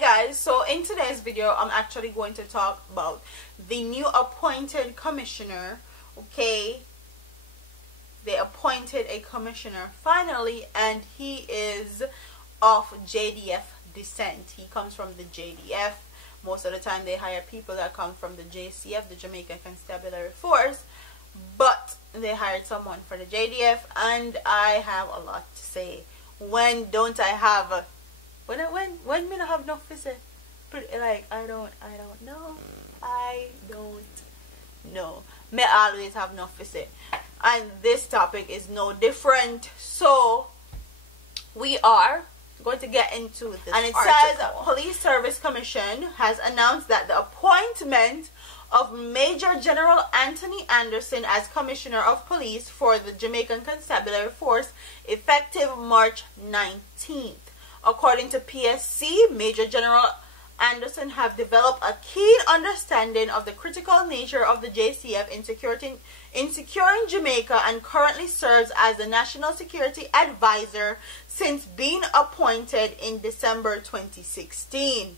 Hi guys, so in today's video I'm actually going to talk about the new appointed commissioner. Okay, they appointed a commissioner finally, and he is of JDF descent. He comes from the JDF. Most of the time they hire people that come from the JCF, the Jamaican Constabulary Force, but they hired someone for the JDF, and I have a lot to say. When don't I have when me not have enough to say? Like I don't know. Me always have enough to say, and this topic is no different. So we are going to get into this, and it says Police Service Commission has announced that the appointment of Major General Antony Anderson as Commissioner of Police for the Jamaican Constabulary Force effective March 19th. According to PSC, Major General Anderson have developed a keen understanding of the critical nature of the JCF in securing Jamaica, and currently serves as the National Security Advisor since being appointed in December 2016,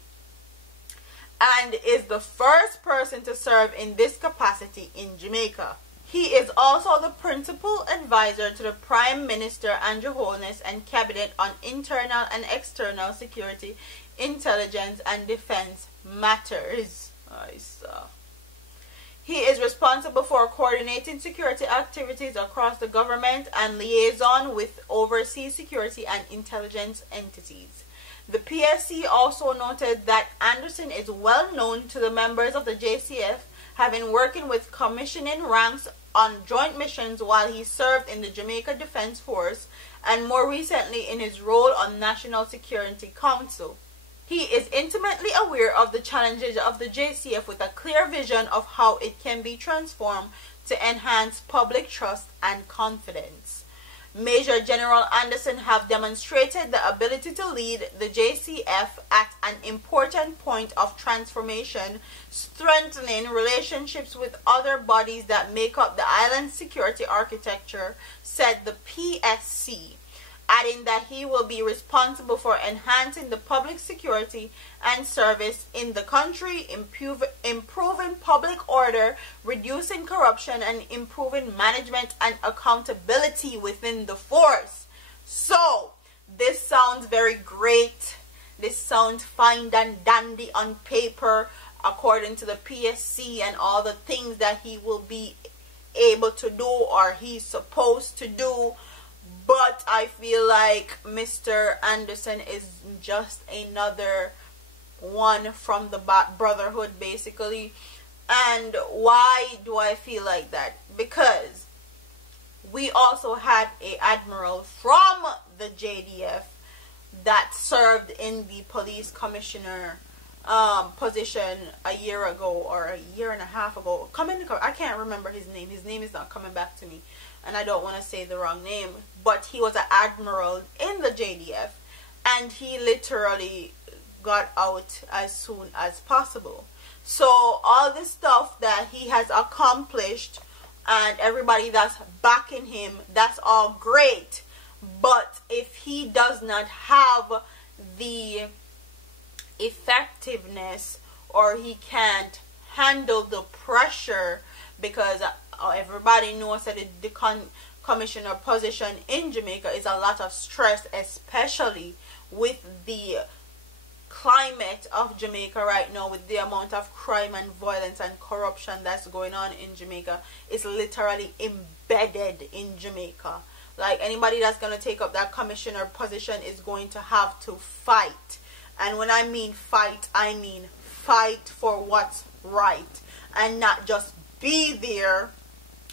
and is the first person to serve in this capacity in Jamaica. He is also the principal advisor to the Prime Minister and Your Holiness and Cabinet on internal and external security, intelligence and defense matters. He is responsible for coordinating security activities across the government and liaison with overseas security and intelligence entities. The PSC also noted that Anderson is well known to the members of the JCF, having working with commissioning ranks on joint missions while he served in the Jamaica Defense Force, and more recently in his role on National Security Council. He is intimately aware of the challenges of the JCF with a clear vision of how it can be transformed to enhance public trust and confidence. Major General Anderson have demonstrated the ability to lead the JCF at an important point of transformation, strengthening relationships with other bodies that make up the island's security architecture, said the PSC, adding that he will be responsible for enhancing the public security and service in the country, improving public order, reducing corruption, and improving management and accountability within the force. So, this sounds very great. This sounds fine and dandy on paper, according to the PSC, and all the things that he will be able to do or he's supposed to do. But I feel like Mr. Anderson is just another one from the Brotherhood, basically. And why do I feel like that? Because we also had an admiral from the JDF that served in the police commissioner position a year ago or a year and a half ago. I can't remember his name. His name is not coming back to me, and I don't want to say the wrong name, but he was an admiral in the JDF, and he literally got out as soon as possible. So all this stuff that he has accomplished and everybody that's backing him, that's all great. But if he does not have the effectiveness, or he can't handle the pressure, because everybody knows that the commissioner position in Jamaica is a lot of stress, especially with the climate of Jamaica right now, with the amount of crime and violence and corruption that's going on in Jamaica. It's literally embedded in Jamaica. Like, anybody that's going to take up that commissioner position is going to have to fight. And when I mean fight, I mean fight for what's right, and not just be there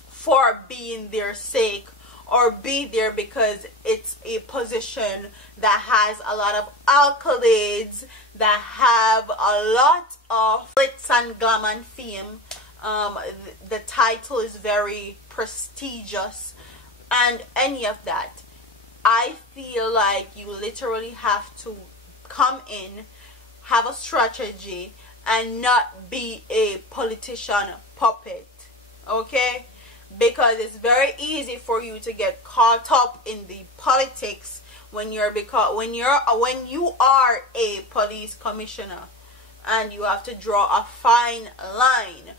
for being their sake, or be there because it's a position that has a lot of accolades, that have a lot of glitz and glam and fame. The title is very prestigious, and any of that. I feel like you literally have to come in, have a strategy, and not be a politician puppet. Okay? Because it's very easy for you to get caught up in the politics when you are a police commissioner, and you have to draw a fine line,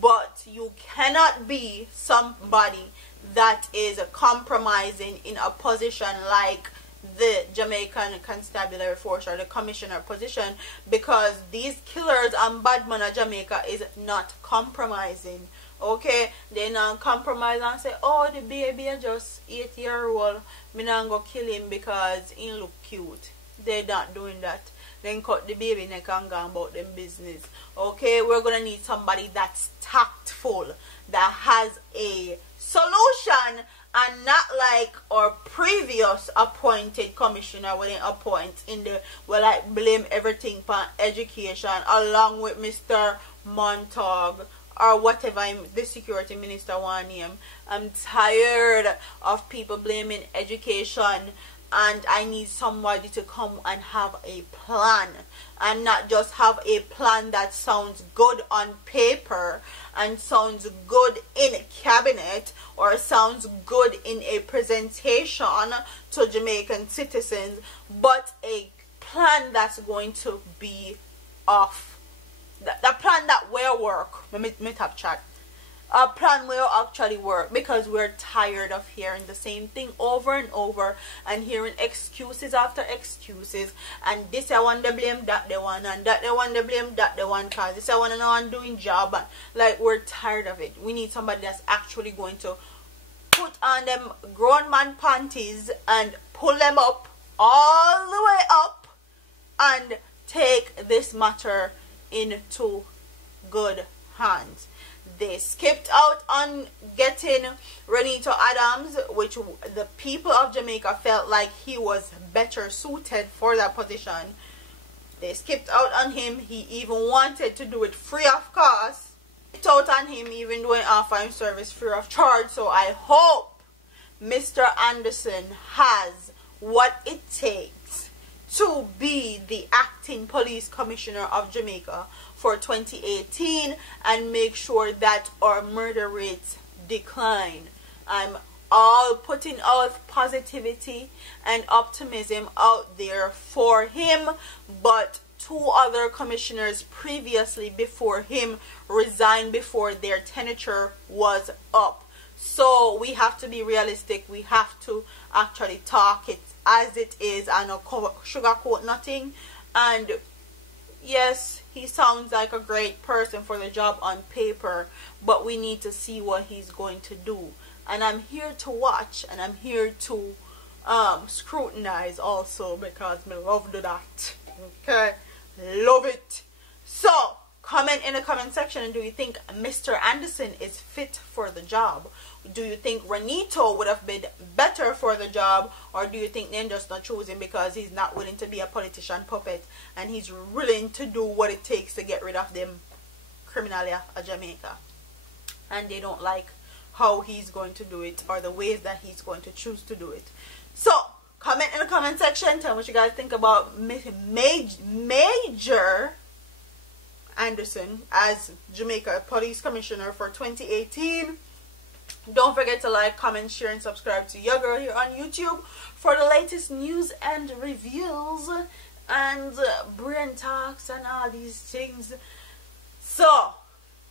but you cannot be somebody that is compromising in a position like the Jamaican constabulary force or the commissioner position, because these killers and bad men of Jamaica is not compromising. Okay, they not compromise and say, oh, the baby is just 8-year-old, me not go kill him because he look cute. They not doing that. Then cut the baby neck and go about them business. Okay, we're gonna need somebody that's tactful, that has a solution, and not like our previous appointed commissioner when they appoint in the, well, I blame everything for education, along with Mr. Montag or whatever the security minister want name. I'm tired of people blaming education, and I need somebody to come and have a plan, and not just have a plan that sounds good on paper and sounds good in cabinet or sounds good in a presentation to Jamaican citizens, but a plan that's going to be off. The plan that will work. Let me top chat. A plan will actually work, because we're tired of hearing the same thing over and over, and hearing excuses after excuses, and this I want to blame that they want, and that they want to blame that they want, cause this I want to know I'm doing job. Like, we're tired of it. We need somebody that's actually going to put on them grown man panties and pull them up all the way up and take this matter into good hands. They skipped out on getting Renito Adams, which the people of Jamaica felt like he was better suited for that position. They skipped out on him. He even wanted to do it free of cost. Skipped out on him even doing offering service free of charge. So I hope Mr. Anderson has what it takes to be the acting police commissioner of Jamaica for 2018 and make sure that our murder rates decline. I'm all putting out positivity and optimism out there for him, but 2 other commissioners previously before him resigned before their tenature was up. So we have to be realistic. We have to actually talk it as it is and not sugarcoat nothing. And yes, he sounds like a great person for the job on paper, but we need to see what he's going to do. And I'm here to watch, and I'm here to scrutinize also, because me love do that. Okay, love it. So comment in the comment section, and do you think Mr. Anderson is fit for the job? Do you think Renito would have been better for the job, or do you think they're just not choosing because he's not willing to be a politician puppet and he's willing to do what it takes to get rid of them criminalia of Jamaica, and they don't like how he's going to do it or the ways that he's going to choose to do it? So comment in the comment section, tell me what you guys think about Major Anderson as Jamaica Police Commissioner for 2018. Don't forget to like, comment, share, and subscribe to your girl here on YouTube for the latest news and reviews and brain talks and all these things. So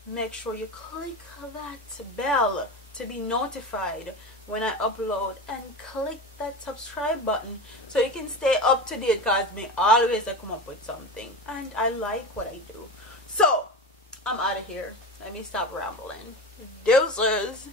make sure you click that bell to be notified when I upload, and click that subscribe button so you can stay up to date, because me always come up with something and I like what I do. So I'm out of here. Let me stop rambling. Deuces.